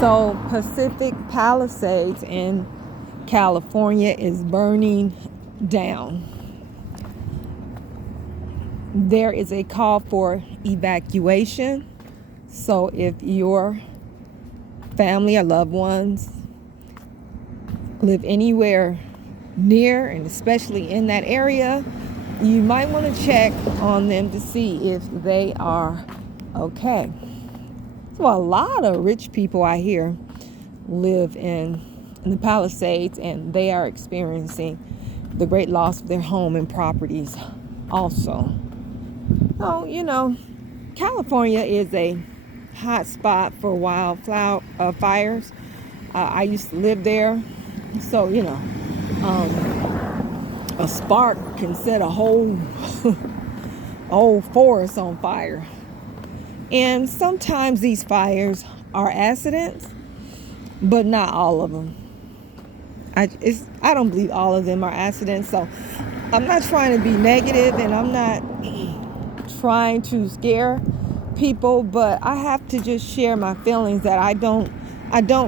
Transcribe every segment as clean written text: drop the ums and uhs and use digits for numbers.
So Pacific Palisades in California is burning down. There is a call for evacuation. So if your family or loved ones live anywhere near, and especially in that area, you might want to check on them to see if they are okay. So a lot of rich people I hear live in the Palisades, and they are experiencing the great loss of their home and properties also. So, California is a hot spot for wildflower fires. I used to live there, so a spark can set a whole whole forest on fire. And sometimes these fires are accidents, but not all of them. I don't believe all of them are accidents. So I'm not trying to be negative, and I'm not trying to scare people, but I have to just share my feelings that I don't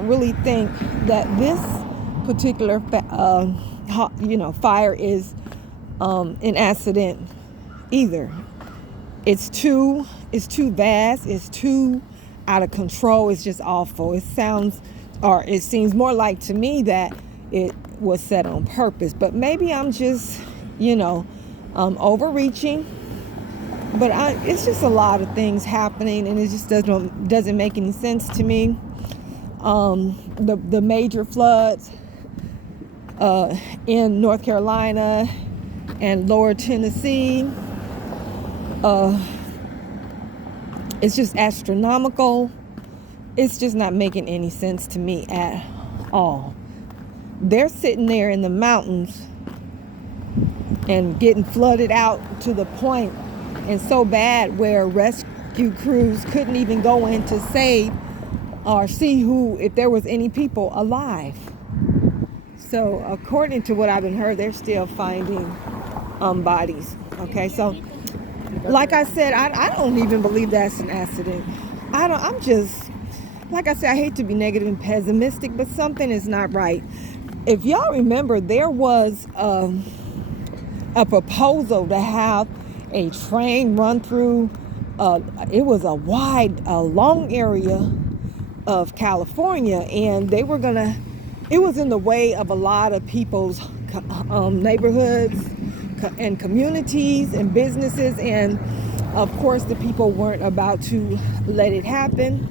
really think that this particular fire is an accident either. It's too vast, it's too out of control. It's just awful. It seems more like to me that it was set on purpose, but maybe I'm just overreaching. But it's just a lot of things happening, and it just doesn't make any sense to me. The major floods in North Carolina and Lower Tennessee, it's just astronomical. It's just not making any sense to me at all. They're sitting there in the mountains and getting flooded out to the point, and so bad where rescue crews couldn't even go in to save or see if there was any people alive. So according to what I've been heard, they're still finding bodies. Okay, so like I said, I don't even believe that's an accident. I'm just, like I said, I hate to be negative and pessimistic, but something is not right. If y'all remember, there was a proposal to have a train run through, it was a long area of California, and it was in the way of a lot of people's neighborhoods and communities and businesses, and of course the people weren't about to let it happen.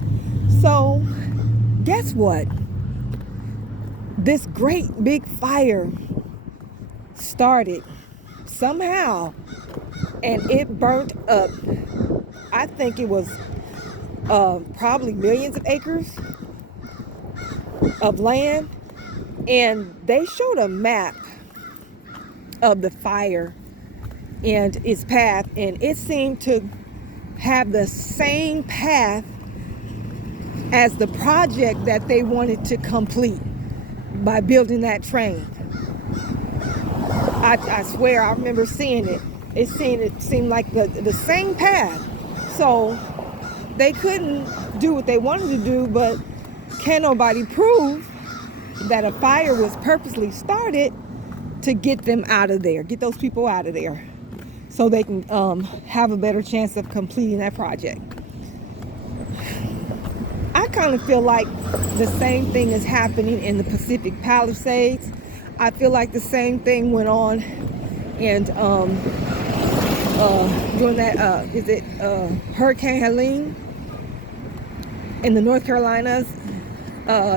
So guess what? This great big fire started somehow, and it burnt up, I think it was probably millions of acres of land. And they showed a map of the fire and its path, and it seemed to have the same path as the project that they wanted to complete by building that train. I swear I remember seeing it. It seemed like the same path. So they couldn't do what they wanted to do, but can nobody prove that a fire was purposely started to get them out of there, get those people out of there, so they can have a better chance of completing that project. I kind of feel like the same thing is happening in the Pacific Palisades. I feel like the same thing went on, and during that Hurricane Helene in the North Carolinas,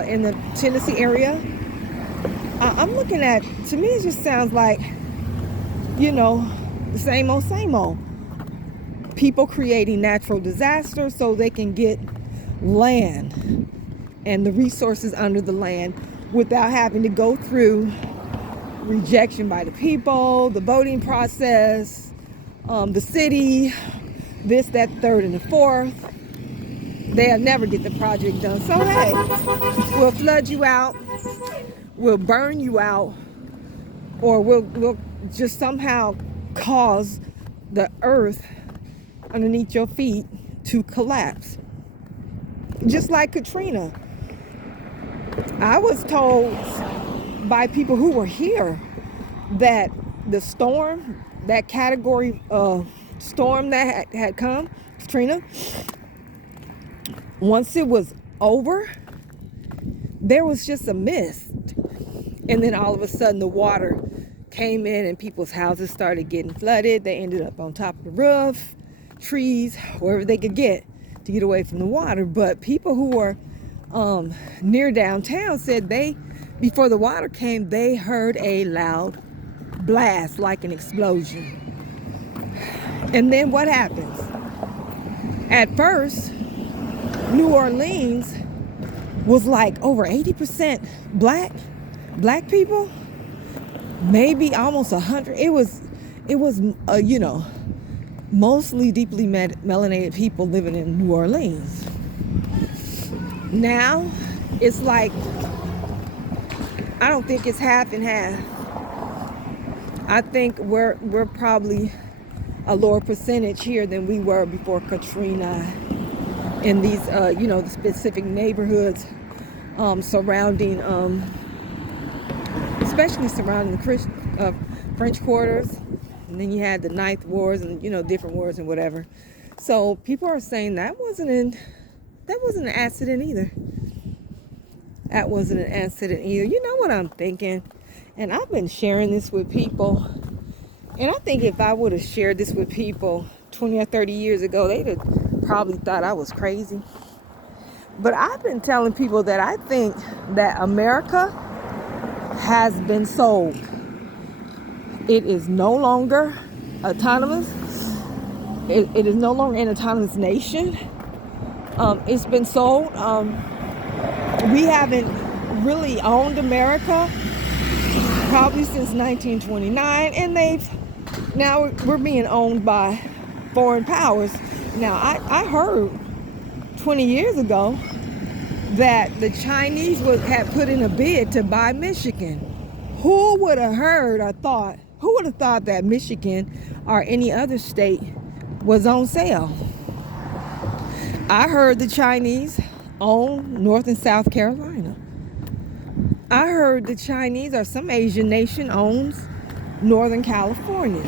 in the Tennessee area. I'm looking at, to me it just sounds like, the same old. People creating natural disasters so they can get land and the resources under the land without having to go through rejection by the people, the voting process, the city, this, that, third, and the fourth. They'll never get the project done. So hey, we'll flood you out, we'll burn you out, or we'll just somehow cause the earth underneath your feet to collapse. Just like Katrina. I was told by people who were here that the storm, that category of storm that had come, Katrina, once it was over, there was just a mist. And then all of a sudden the water came in and people's houses started getting flooded. They ended up on top of the roof, trees, wherever they could get to get away from the water. But people who were near downtown said before the water came, they heard a loud blast like an explosion. And then what happens? At first, New Orleans was like over 80% black people, maybe almost 100. It was mostly deeply melanated people living in New Orleans. Now it's like, I don't think it's half and half. I think we're probably a lower percentage here than we were before Katrina in these the specific neighborhoods surrounding especially surrounding the French quarters. And then you had the Ninth Wars and different wars and whatever. So people are saying that wasn't an accident either. That wasn't an accident either. You know what I'm thinking? And I've been sharing this with people. And I think if I would have shared this with people 20 or 30 years ago, they'd have probably thought I was crazy. But I've been telling people that I think that America has been sold. It is no longer autonomous. It is no longer an autonomous nation. It's been sold. We haven't really owned America probably since 1929, and now we're being owned by foreign powers. Now, I heard 20 years ago that the Chinese had put in a bid to buy Michigan. Who would have thought that Michigan or any other state was on sale? I heard the Chinese own North and South Carolina. I heard the Chinese or some Asian nation owns Northern California.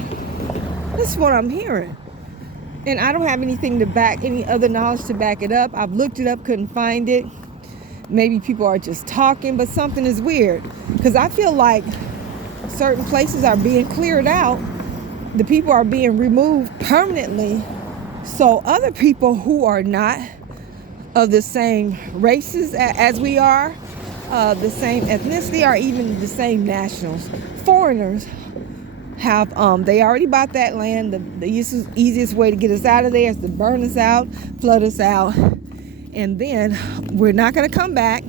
That's what I'm hearing. And I don't have any other knowledge to back it up. I've looked it up, couldn't find it. Maybe people are just talking, but something is weird. Because I feel like certain places are being cleared out. The people are being removed permanently. So other people who are not of the same races as we are, the same ethnicity, or even the same nationals, foreigners, have they already bought that land. The easiest way to get us out of there is to burn us out, flood us out, and then we're not going to come back.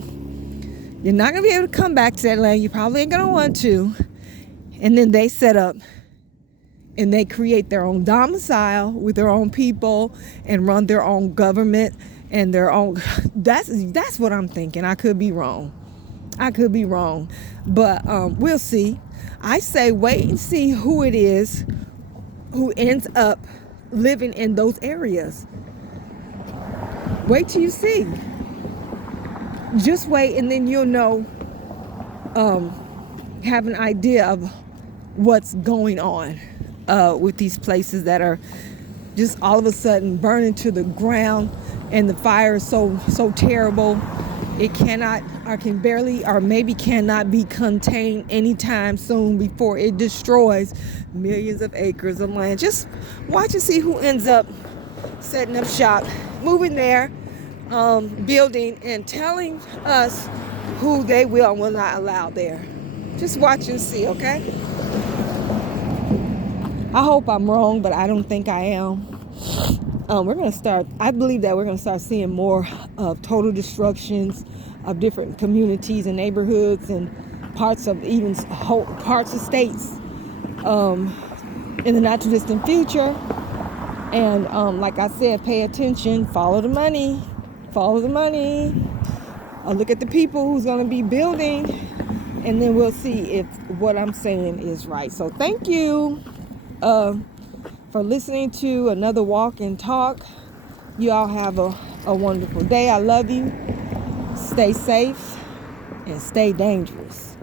You're not going to be able to come back to that land. You probably ain't going to want to. And then they set up and they create their own domicile with their own people and run their own government and their own. That's what I'm thinking. I could be wrong, but we'll see. I say wait and see who it is who ends up living in those areas. Wait till you see. Just wait, and then you'll know, have an idea of what's going on with these places that are just all of a sudden burning to the ground, and the fire is so terrible. It cannot, or can barely, or maybe cannot be contained anytime soon before it destroys millions of acres of land. Just watch and see who ends up setting up shop, moving there, building, and telling us who they will and will not allow there. Just watch and see, okay? I hope I'm wrong, but I don't think I am. I believe that we're going to start seeing more of total destructions of different communities and neighborhoods and parts of states in the not too distant future. And like I said, pay attention, follow the money. Look at the people who's going to be building, and then we'll see if what I'm saying is right. So thank you for listening to another Walk and Talk. You all have a wonderful day. I love you. Stay safe. and stay dangerous.